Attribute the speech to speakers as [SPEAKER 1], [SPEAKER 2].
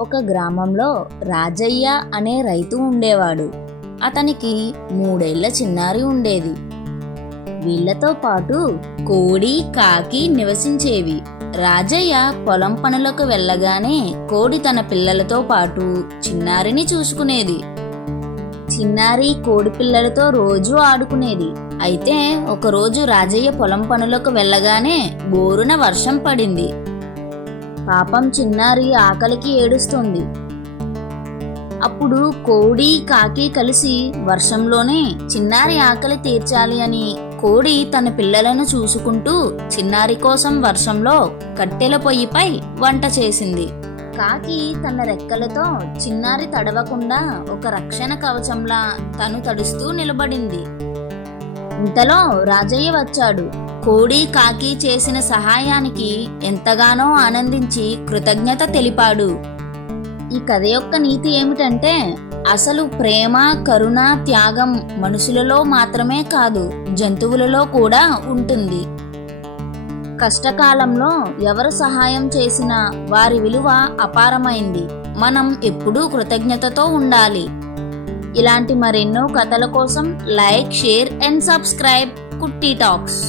[SPEAKER 1] ఒక గ్రామంలో రాజయ్య అనే రైతు ఉండేవాడు. అతనికి మూడేళ్ళ చిన్నారి ఉండేది. వీళ్ళతో పాటు కోడి కాకి నివసించేవి. రాజయ్య పొలం పనులకు వెళ్ళగానే కోడి తన పిల్లలతో పాటు చిన్నారిని చూసుకునేది. చిన్నారి కోడి పిల్లలతో రోజు ఆడుకునేది. అయితే ఒకరోజు రాజయ్య పొలం పనులకు వెళ్ళగానే బోరున వర్షం పడింది. పాపం చిన్నారి ఆకలికి ఏడుస్తుంది. అప్పుడు కోడి కాకి కలిసి వర్షంలోనే చిన్నారి ఆకలి తీర్చాలి అని కోడి తన పిల్లలను చూసుకుంటూ చిన్నారి కోసం వర్షంలో కట్టెల పొయ్యిపై వంట చేసింది. కాకి తన రెక్కలతో చిన్నారి తడవకుండా ఒక రక్షణ కవచంలా తను తడుస్తూ నిలబడింది. ఇంతలో రాజయ్య వచ్చాడు. కోడి కాకి చేసిన సహాయానికి ఎంతగానో ఆనందించి కృతజ్ఞత తెలిపాడు. ఈ కథ యొక్క నీతి ఏమిటంటే అసలు ప్రేమ కరుణ త్యాగం మనుషులలో మాత్రమే కాదు జంతువులలో కూడా ఉంటుంది. కష్టకాలంలో ఎవరు సహాయం చేసినా వారి విలువ అపారమైంది. మనం ఎప్పుడూ కృతజ్ఞతతో ఉండాలి. ఇలాంటి మరెన్నో కథల కోసం like share and subscribe Kutti talks.